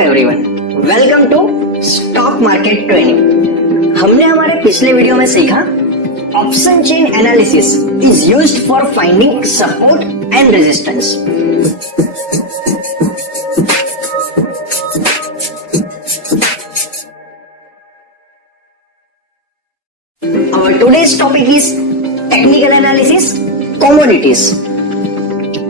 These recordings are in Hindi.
Everyone, welcome to stock market training. हमने हमारे पिछले वीडियो में सीखा option chain analysis is used for finding support and resistance. Our today's topic is technical analysis, commodities,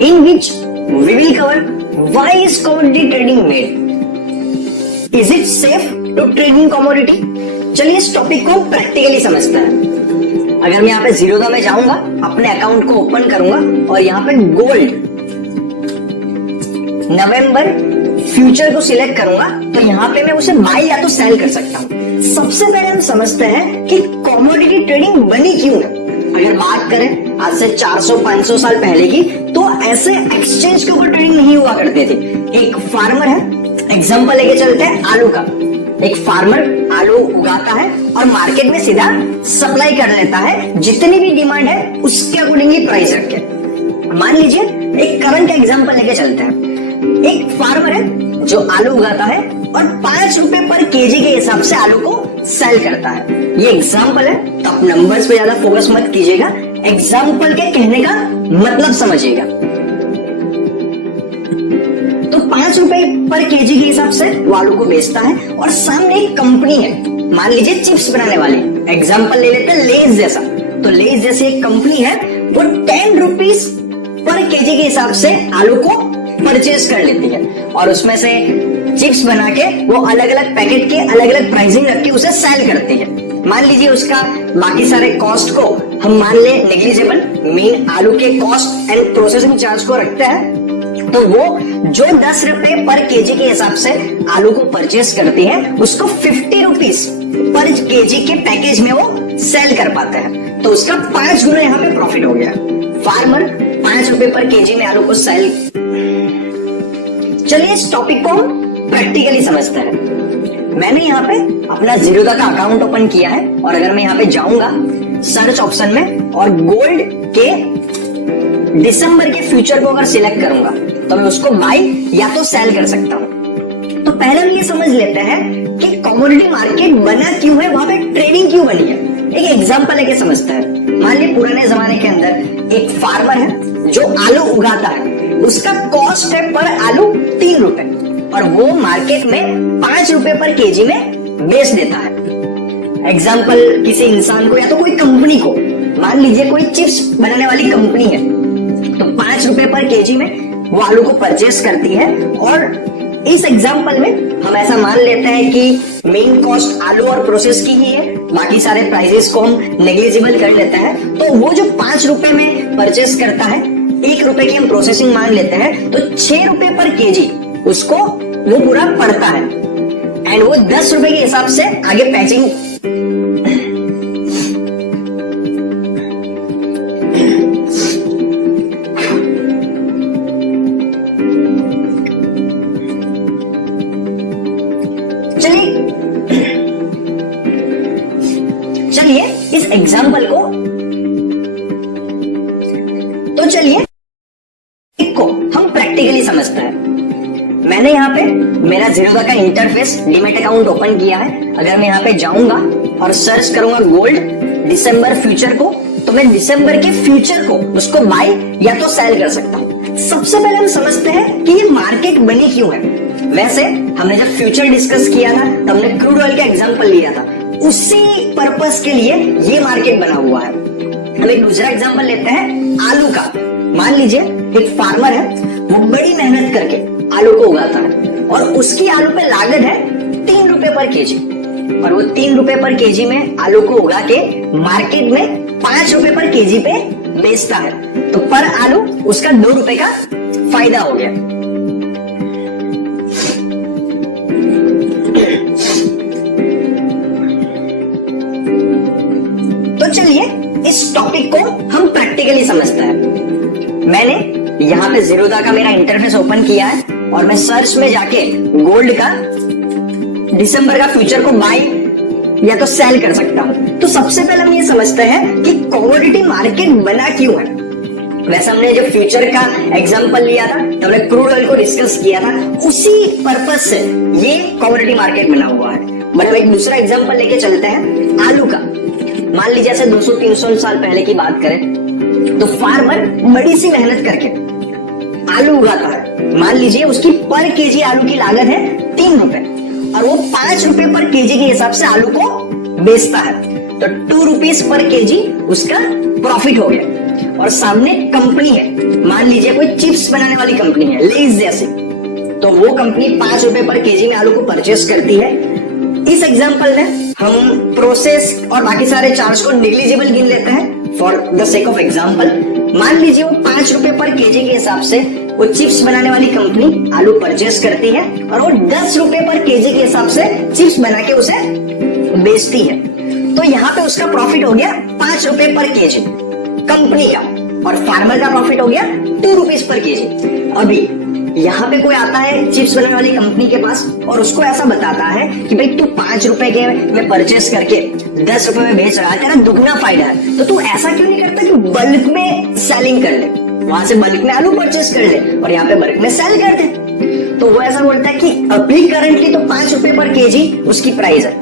in which we will cover why is commodity trading made? Is it safe to trade in commodity? चलिए इस टॉपिक को प्रैक्टिकली समझते हैं। अगर मैं यहाँ पे जीरोधा में जाऊंगा, अपने अकाउंट को ओपन करूंगा और यहाँ पे गोल्ड नवंबर फ्यूचर को सिलेक्ट करूंगा, तो यहाँ पे मैं उसे बाय या तो सेल कर सकता हूँ। सबसे पहले हम समझते हैं कि कमोडिटी ट्रेडिंग बनी क्यों है। अगर बात करें आज से 400-500 साल पहले की, तो ऐसे एक्सचेंज के ऊपर ट्रेडिंग नहीं हुआ करते थे। एक फार्मर है, एग्जांपल लेके चलते हैं आलू का। एक फार्मर आलू उगाता है और मार्केट में सीधा सप्लाई कर लेता है, जितनी भी डिमांड है उसके अकॉर्डिंगली प्राइस रख के। मान लीजिए एक करंट का एग्जांपल लेके चलते हैं। एक फार्मर है जो आलू उगाता है और 5 रुपए पर केजी के हिसाब से आलू को सेल करता है। ये एग्जांपल है, तो आप नंबर्स पे ज्यादा फोकस मत कीजिएगा, एग्जांपल के कहने का मतलब समझिएगा। तो 5 रुपए पर केजी के हिसाब से वो आलू को बेचता है और सामने एक कंपनी है, मान लीजिए चिप्स बनाने वाली, एग्जांपल ले लेते हैं लेज जैसा। तो लेज जैसी एक कंपनी है, वो 10 रुपीज पर केजी के हिसाब से आलू को परचेज कर लेती है और उसमें से चिप्स बना के वो अलग अलग पैकेट के अलग अलग प्राइसिंग रख के उसे सेल करती है। मान लीजिए उसका बाकी सारे कॉस्ट को हम मान ले नेग्लिजिबल, मेन आलू के कॉस्ट एंड प्रोसेसिंग चार्ज को रखते हैं, तो वो जो 10 रुपए पर केजी के हिसाब से आलू को परचेस करती है, उसको 50 रुपीज पर केजी के पैकेज में वो सेल कर पाते हैं। तो उसका 5 गुना यहाँ पे प्रॉफिट हो गया। फार्मर 5 रुपए पर केजी में आलू को सेल। चलिए इस टॉपिक को हम प्रैक्टिकली समझते हैं। मैंने यहाँ पे अपना जीरोधा का अकाउंट ओपन किया है और अगर मैं यहाँ पे जाऊंगा सर्च ऑप्शन में और गोल्ड के दिसंबर के फ्यूचर को अगर सिलेक्ट करूंगा, तो मैं उसको बाय या तो सेल कर सकता हूं। तो पहले हम ये समझ लेते हैं कि कमोडिटी मार्केट बना क्यों है, वहां पे ट्रेडिंग क्यों बनी है। एक एग्जांपल लेके समझते हैं। मान लीजिए पुराने जमाने के अंदर एक फार्मर है जो आलू उगाता है, उसका कॉस्ट है पर आलू 3 रुपए और वो मार्केट में 5 रुपए पर केजी में बेच देता है। एग्जाम्पल किसी इंसान को या तो कोई कंपनी को, मान लीजिए कोई चिप्स बनाने वाली कंपनी है, तो 5 रुपए पर केजी में वो आलू को परचेस करती है। और इस एग्जाम्पल में हम ऐसा मान लेते हैं कि मेन कॉस्ट आलू और प्रोसेस की ही है, बाकी सारे प्राइसेस को हम नेग्लिजिबल कर लेते हैं। तो वो जो 5 रुपए में परचेस करता है, 1 रुपए की हम प्रोसेसिंग मान लेते हैं, तो 6 रुपए पर केजी उसको वो पूरा पड़ता है एंड वो 10 रुपए के हिसाब से आगे पैकिंग चलिए इस एग्जाम्पल को हम प्रैक्टिकली समझते हैं। मैंने यहाँ पे मेरा जीरोधा का इंटरफेस डीमैट अकाउंट ओपन किया है। अगर मैं यहाँ पे जाऊंगा और सर्च करूंगा गोल्ड दिसंबर फ्यूचर को, तो मैं दिसंबर के फ्यूचर को उसको बाय या तो सेल कर सकता हूँ। सबसे पहले हम समझते हैं कि ये मार्केट बनी क्यों है। वैसे हमने जब फ्यूचर डिस्कस किया था, तब हमने क्रूड ऑयल का एग्जाम्पल लिया था, उसी पर्पस के लिए ये मार्केट बना हुआ है। हम एक दूसरा एग्जाम्पल लेते हैं आलू का। मान लीजिए एक फार्मर है, वो बड़ी मेहनत करके आलू को उगाता है और उसकी आलू पे लागत है 3 रुपए पर केजी और वो 3 रुपए पर केजी में आलू को उगा के मार्केट में 5 रुपए पर केजी पे बेचता है। तो पर आलू उसका 2 रुपए का फायदा हो गया। तो चलिए इस टॉपिक को हम प्रैक्टिकली समझते हैं। मैंने यहाँ पे जीरोधा का मेरा इंटरफेस ओपन किया है और मैं सर्च में जाके गोल्ड का दिसंबर का फ्यूचर को बाय या तो सेल कर सकता हूं। तो सबसे पहले हम ये समझते हैं कि कमोडिटी मार्केट बना क्यों है। वैसे हमने जो फ्यूचर का एग्जांपल लिया था तब हमने क्रूड ऑयल को डिस्कस किया था, उसी पर्पस से ये कमोडिटी मार्केट बना हुआ है। मतलब एक दूसरा एग्जांपल लेके चलते हैं आलू का। मान लीजिए ऐसे 200-300 साल पहले की बात करें तो फार्मर बड़ी सी मेहनत करके आलू उगाता है। मान लीजिए उसकी पर केजी आलू की लागत है 3 रुपए और वो 5 रुपए पर केजी के हिसाब से आलू को बेचता है, तो 2 रुपीज पर केजी उसका प्रॉफिट हो गया। और सामने कंपनी है, मान लीजिए कोई चिप्स बनाने वाली कंपनी है, लेज जैसे, तो वो कंपनी 5 रुपए पर केजी में आलू को परचेस करती है। इस एग्जांपल में हम प्रोसेस और बाकी सारे चार्ज को नेग्लिजिबल गिन लेते हैं for the sake of example. मान लीजिए वो 5 रुपए पर केजी के हिसाब से वो चिप्स बनाने वाली कंपनी आलू परचेस करती है और वो 10 रुपए पर केजी के हिसाब से चिप्स बना के उसे बेचती है। तो यहाँ पे उसका प्रॉफिट हो गया 5 रुपए पर केजी कंपनी का, और फार्मर का प्रॉफिट हो गया 2 रुपीज पर केजी। अभी यहाँ पे कोई आता है चिप्स बनाने वाली कंपनी के पास और उसको ऐसा बताता है कि भाई तू 5 रुपए के में परचेस करके 10 रुपए में बेच रहा है, तेरा दुगना फायदा है, तो तू ऐसा क्यों नहीं करता कि बल्क में सेलिंग कर ले, वहां से बल्क में आलू परचेस कर ले और यहाँ पे बल्क में सेल कर दे। तो वो ऐसा बोलता है कि अभी करंटली तो 5 रुपए पर केजी उसकी प्राइस है,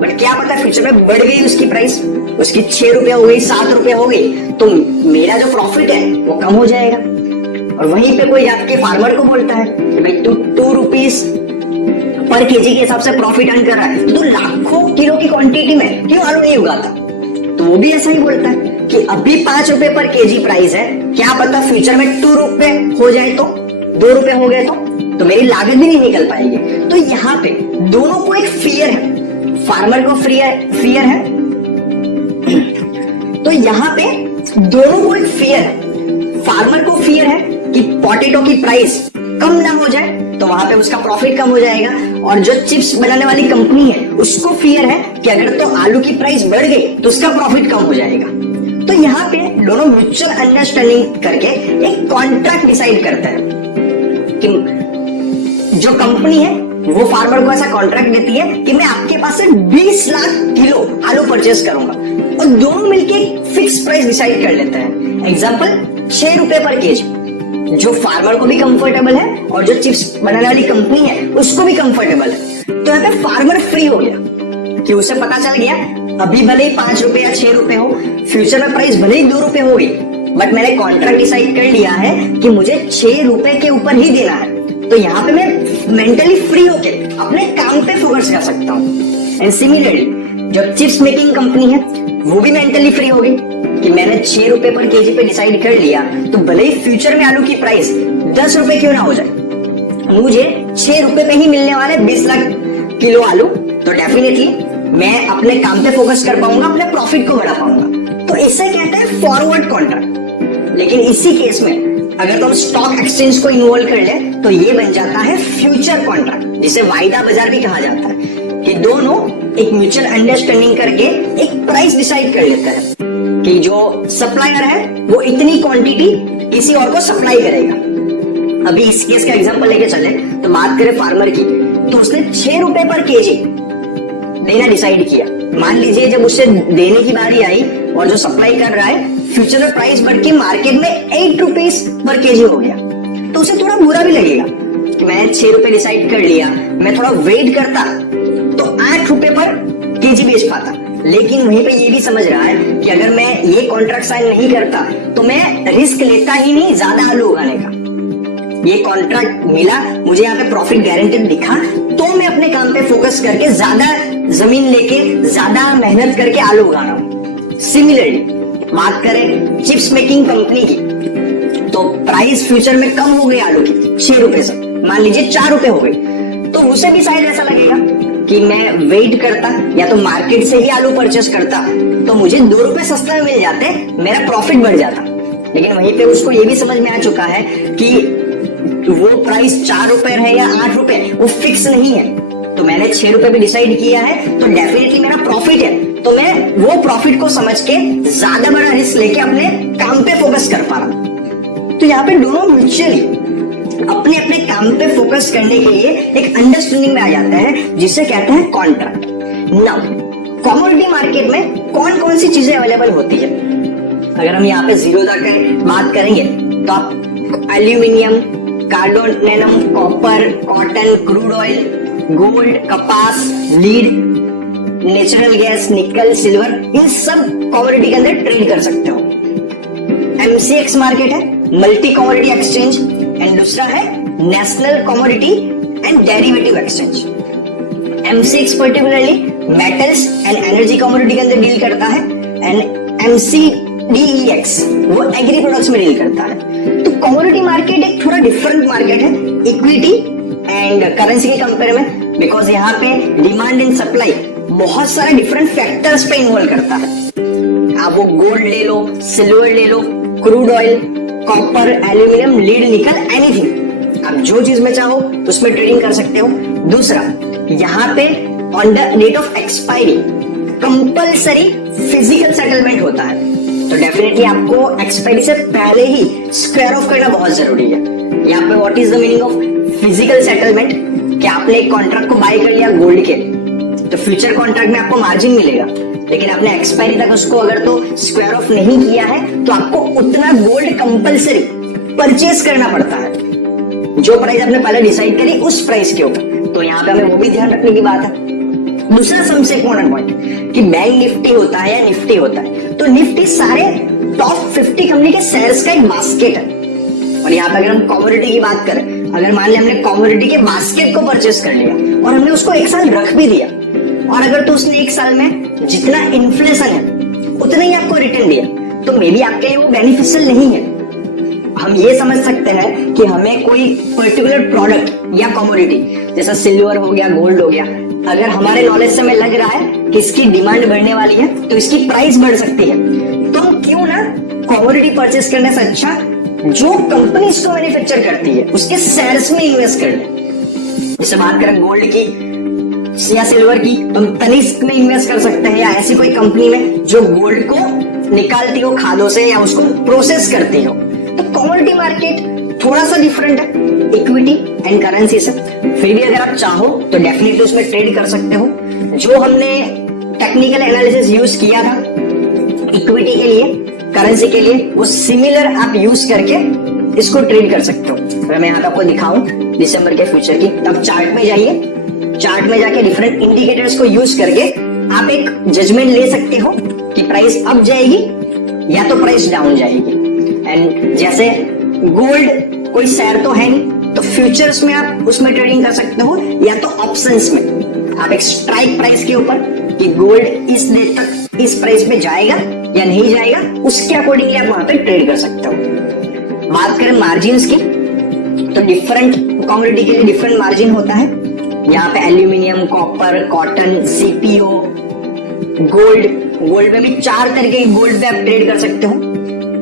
बट क्या पता फ्यूचर में बढ़ गई उसकी प्राइस, उसकी 6 रुपए हो गई, 7 रुपए हो गई, तो मेरा जो प्रॉफिट है वो कम हो जाएगा। और वहीं पे कोई जाके फार्मर को बोलता है कि भाई तू 2 रुपीज पर केजी के हिसाब से प्रॉफिट अर्न कर रहा है, तो लाखों किलो की क्वांटिटी में क्यों आलू नहीं उगाता? तो वो भी ऐसा ही बोलता है कि अभी 5 रुपए पर केजी प्राइस है, क्या पता फ्यूचर में 2 रुपए हो जाए, तो 2 रुपए हो गए तो मेरी लागत भी नहीं निकल पाएगी। तो यहाँ पे दोनों को एक फियर है, फार्मर को फियर है, तो यहाँ पे दोनों को एक फियर है। फार्मर को फियर है कि पोटैटो की प्राइस कम ना हो जाए, तो वहां पे उसका प्रॉफिट कम हो जाएगा, और जो चिप्स बनाने वाली कंपनी है उसको फियर है कि अगर तो आलू की प्राइस बढ़ गई तो उसका प्रॉफिट कम हो जाएगा। तो यहाँ पे दोनों म्यूचुअल अंडरस्टैंडिंग करके एक कॉन्ट्रैक्ट डिसाइड करते हैं कि जो कंपनी है वो फार्मर को ऐसा कॉन्ट्रैक्ट देती है कि मैं आपके पास से 20 लाख किलो आलू परचेस करूंगा, और दोनों मिलके एक फिक्स प्राइस डिसाइड कर लेते हैं। एग्जांपल 6 रुपए पर केजी, जो फार्मर को भी कंफर्टेबल है और जो चिप्स बनाने वाली कंपनी है उसको भी कंफर्टेबल है। तो यहाँ पे फार्मर फ्री हो गया कि उसे पता चल गया अभी भले ही 5 रुपए या 6 रुपए हो, फ्यूचर में प्राइस भले ही 2 रुपए हो गई, बट मैंने कॉन्ट्रैक्ट डिसाइड कर लिया है कि मुझे 6 रुपए के ऊपर ही देना है। तो यहाँ पे मैं मेंटली फ्री होके अपने काम पे फोकस कर सकता हूँ। एंड सिमिलरली जो चिप्स मेकिंग कंपनी है वो भी मेंटली फ्री हो गई कि मैंने 6 रुपए पर केजी पे डिसाइड कर लिया, तो भले ही फ्यूचर में आलू की प्राइस 10 रुपए क्यों ना हो जाए, मुझे 6 रुपए में ही मिलने वाले 20 लाख किलो आलू, तो डेफिनेटली मैं अपने काम पे फोकस कर पाऊंगा, अपने प्रॉफिट को बढ़ा पाऊंगा। तो इसे कहते हैं फॉरवर्ड कॉन्ट्रैक्ट। लेकिन इसी केस में अगर तुम स्टॉक एक्सचेंज को इन्वॉल्व कर ले तो ये बन जाता है फ्यूचर कॉन्ट्रैक्ट, जिसे वायदा बाजार भी कहा जाता है, कि दोनों एक म्यूचुअल अंडरस्टैंडिंग करके एक प्राइस डिसाइड कर लेते हैं कि जो सप्लायर है वो इतनी क्वांटिटी किसी और को सप्लाई करेगा। अभी इस केस का एग्जांपल लेके चले तो बात करें फार्मर की, तो उसने 6 रुपए पर केजी देना डिसाइड किया। मान लीजिए जब उसे देने की बारी आई और जो सप्लाई कर रहा है फ्यूचर में प्राइस बढ़ के मार्केट में 8 रुपीज पर केजी हो गया, तो उसे थोड़ा बुरा भी लगेगा कि मैंने 6 रुपए डिसाइड कर लिया, मैं थोड़ा वेट करता तो 8 रुपए पर केजी बेच पाता। लेकिन वहीं पे ये भी समझ रहा है कि अगर मैं ये कॉन्ट्रैक्ट साइन नहीं करता तो मैं रिस्क लेता ही नहीं ज्यादा आलू उगाने का। ये कॉन्ट्रैक्ट मिला, मुझे यहाँ पे प्रॉफिट गारंटेड दिखा, तो मैं अपने काम पे फोकस करके ज्यादा जमीन लेके ज्यादा मेहनत करके आलू उगा रहा हूँ। सिमिलरली बात करें चिप्स मेकिंग कंपनी की, तो प्राइस फ्यूचर में कम हो गई आलू की 6 रुपए से, मान लीजिए 4 रुपए हो गई, तो उसे भी शायद ऐसा लगेगा कि मैं वेट करता या तो मार्केट से ही आलू परचेस करता तो मुझे 2 रुपए सस्ता में मिल जाते, मेरा प्रॉफिट बढ़ जाता। लेकिन वहीं पे उसको ये भी समझ में आ चुका है कि वो प्राइस 4 रुपए है या 8 रुपए वो फिक्स नहीं है, तो मैंने 6 रुपए भी डिसाइड किया है तो डेफिनेटली मेरा प्रॉफिट है, तो मैं वो प्रॉफिट को समझ के ज्यादा बड़ा रिस्क लेके अपने काम पे फोकस कर पा रहा हूं। तो यहाँ पे दोनों म्यूचुअली अपने अपने काम पे फोकस करने के लिए एक अंडरस्टैंडिंग में आ जाता है, जिसे कहते हैं कॉन्ट्रैक्ट। नाउ कमोडिटी मार्केट में कौन कौन सी चीजें अवेलेबल होती है? अगर हम यहाँ पे जीरोधा की बात करेंगे तो आप एल्यूमिनियम, कार्बोनेनम, copper, cotton, crude oil, gold, कपास, lead, natural gas, nickel, silver, इन सब कमोडिटी के अंदर ट्रेड कर सकते हो। एमसीएक्स मार्केट है, मल्टी कमोडिटी एक्सचेंज, एंड दूसरा है national commodity and derivative exchange. MCX particularly metals and energy commodity के अंदर डील करता है, एंड एमसीडीईएक्स वो एग्री प्रोडक्ट्स में डील करता है। तो कमोडिटी मार्केट एक थोड़ा डिफरेंट मार्केट है इक्विटी एंड करेंसी के कंपेयर में, बिकॉज यहाँ पे डिमांड एंड सप्लाई बहुत सारे डिफरेंट फैक्टर्स पे इन्वॉल्व करता है। आप वो गोल्ड ले लो, सिल्वर ले लो, crude oil, copper, aluminium, lead, nickel, anything, आप जो चीज में चाहो उसमें ट्रेडिंग कर सकते हो। दूसरा, यहाँ पे on the date of expiry compulsory physical settlement होता है, तो डेफिनेटली आपको एक्सपायरी से पहले ही स्क्वायर ऑफ करना बहुत जरूरी है। यहाँ पे what is the meaning of physical settlement, कि आपने एक कॉन्ट्रैक्ट को बाय कर लिया गोल्ड के, तो फ्यूचर कॉन्ट्रैक्ट में आपको मार्जिन मिलेगा, लेकिन आपने एक्सपायरी तक उसको अगर तो स्क्वायर ऑफ नहीं किया है तो आपको उतना गोल्ड कंपल्सरी परचेज करना पड़ता है, जो प्राइस आपने पहले डिसाइड करी उस प्राइस के ऊपर। तो यहाँ पे हमें वो भी ध्यान रखने की बात है। दूसरा सबसे इंपॉर्टेंट पॉइंट कि बैंक निफ्टी होता है या निफ्टी होता है, तो निफ्टी सारे टॉप 50 कंपनी के शेयर्स का एक बास्केट है। और यहाँ पे अगर हम कमोडिटी की बात करें, अगर मान लिया हमने कमोडिटी के बास्केट को परचेस कर लिया और हमने उसको एक साल रख भी दिया, और अगर तो उसने एक साल में जितना इन्फ्लेशन है उतना ही आपको रिटर्न दिया, तो मे बी आपके लिए वो बेनिफिशियल नहीं है। हम ये समझ सकते हैं कि हमें कोई पर्टिकुलर प्रोडक्ट या कमोडिटी जैसा सिल्वर हो गया, गोल्ड हो गया, अगर हमारे नॉलेज से हमें लग रहा है कि इसकी डिमांड बढ़ने वाली है तो इसकी प्राइस बढ़ सकती है, तो हम क्यों ना कमोडिटी परचेस करने से अच्छा जो कंपनी इसको मैन्युफैक्चर करती है उसके शेयर्स में इन्वेस्ट कर लें। जैसे बात करें गोल्ड की या सिल्वर की, तो हम तनिष्क में इन्वेस्ट कर सकते हैं, या ऐसी कोई कंपनी में जो गोल्ड को निकालती हो खादों से या उसको प्रोसेस करती हो। तो कमोडिटी मार्केट थोड़ा सा डिफरेंट है इक्विटी एंड करेंसी से, फिर भी अगर आप चाहो तो डेफिनेटली उसमें ट्रेड कर सकते हो। जो हमने टेक्निकल एनालिसिस यूज किया था इक्विटी के लिए, करेंसी के लिए, वो सिमिलर आप यूज करके इसको ट्रेड कर सकते हो। अगर मैं यहाँ पे आपको दिखाऊं दिसंबर के फ्यूचर की, तब चार्ट में जाइए, चार्ट में जाके डिफरेंट इंडिकेटर्स को यूज करके आप एक जजमेंट ले सकते हो कि प्राइस अप जाएगी या तो प्राइस डाउन जाएगी। एंड जैसे गोल्ड कोई शेयर तो है नहीं, तो फ्यूचर्स में आप उसमें ट्रेडिंग कर सकते हो, या तो ऑप्शंस में आप एक स्ट्राइक प्राइस के ऊपर कि गोल्ड इस डेट तक इस प्राइस में जाएगा या नहीं जाएगा, उसके अकॉर्डिंगली आप वहां पे ट्रेड कर सकते हो। बात करें मार्जिन्स की, तो डिफरेंट कमोडिटी के लिए डिफरेंट मार्जिन होता है। यहाँ पे aluminium, copper, cotton, CPO, gold, gold में भी 4 तरह के गोल्ड पे आप ट्रेड कर सकते हो।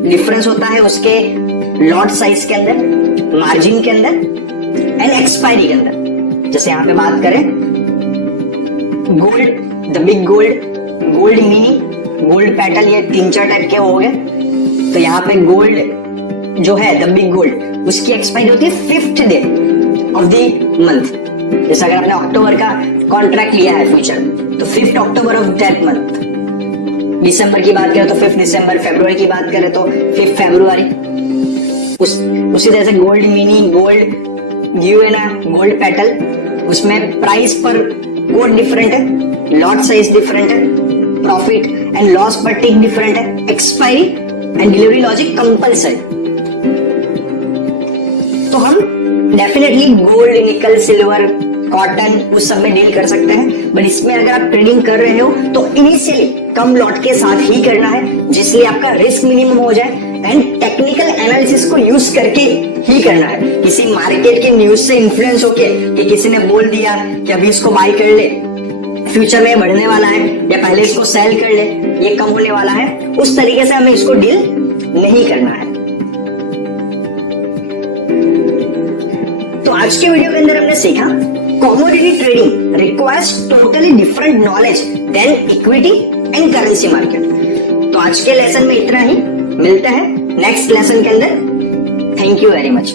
डिफरेंस होता है उसके लॉट साइज के अंदर, मार्जिन के अंदर एंड एक्सपायरी के अंदर। जैसे यहाँ पे बात करें gold, the big gold, gold mini, gold petal, ये 3-4 टाइप के हो गए। तो यहाँ पे गोल्ड जो है द बिग गोल्ड, उसकी एक्सपायरी होती है 5th day of the month. जैसे अगर आपने अक्टूबर का कॉन्ट्रैक्ट लिया है फ्यूचर, तो 5th October of that month. दिसंबर की बात करें तो 5th दिसंबर, फरवरी की बात करें तो 5th फरवरी। उसी तरह से गोल्ड मिनी, गोल्ड यूएना, गोल्ड पेटल, उसमें प्राइस पर कोड डिफरेंट है, लॉट साइज डिफरेंट है, प्रॉफिट एंड लॉस पर टिक डिफरेंट है, expiry and delivery logic compulsory. तो हम definitely gold, nickel, silver, cotton उस सब में डील कर सकते हैं, बट इसमें अगर आप ट्रेडिंग कर रहे हो तो इनिशियली कम लॉट के साथ ही करना है, जिसलिए आपका रिस्क मिनिमम हो जाए, एंड टेक्निकल एनालिसिस को यूज करके ही करना है। किसी मार्केट के न्यूज से इन्फ्लुएंस होके कि किसी ने बोल दिया कि अभी इसको बाय कर ले, फ्यूचर में बढ़ने वाला है, या पहले इसको सेल कर ले, ये कम होने वाला है, उस तरीके से हमें इसको डील नहीं करना है। तो आज के वीडियो के अंदर हमने सीखा commodity trading requires totally different knowledge than equity and currency market. तो आज के लेसन में इतना ही, मिलते हैं नेक्स्ट लेसन के अंदर। Thank you very much.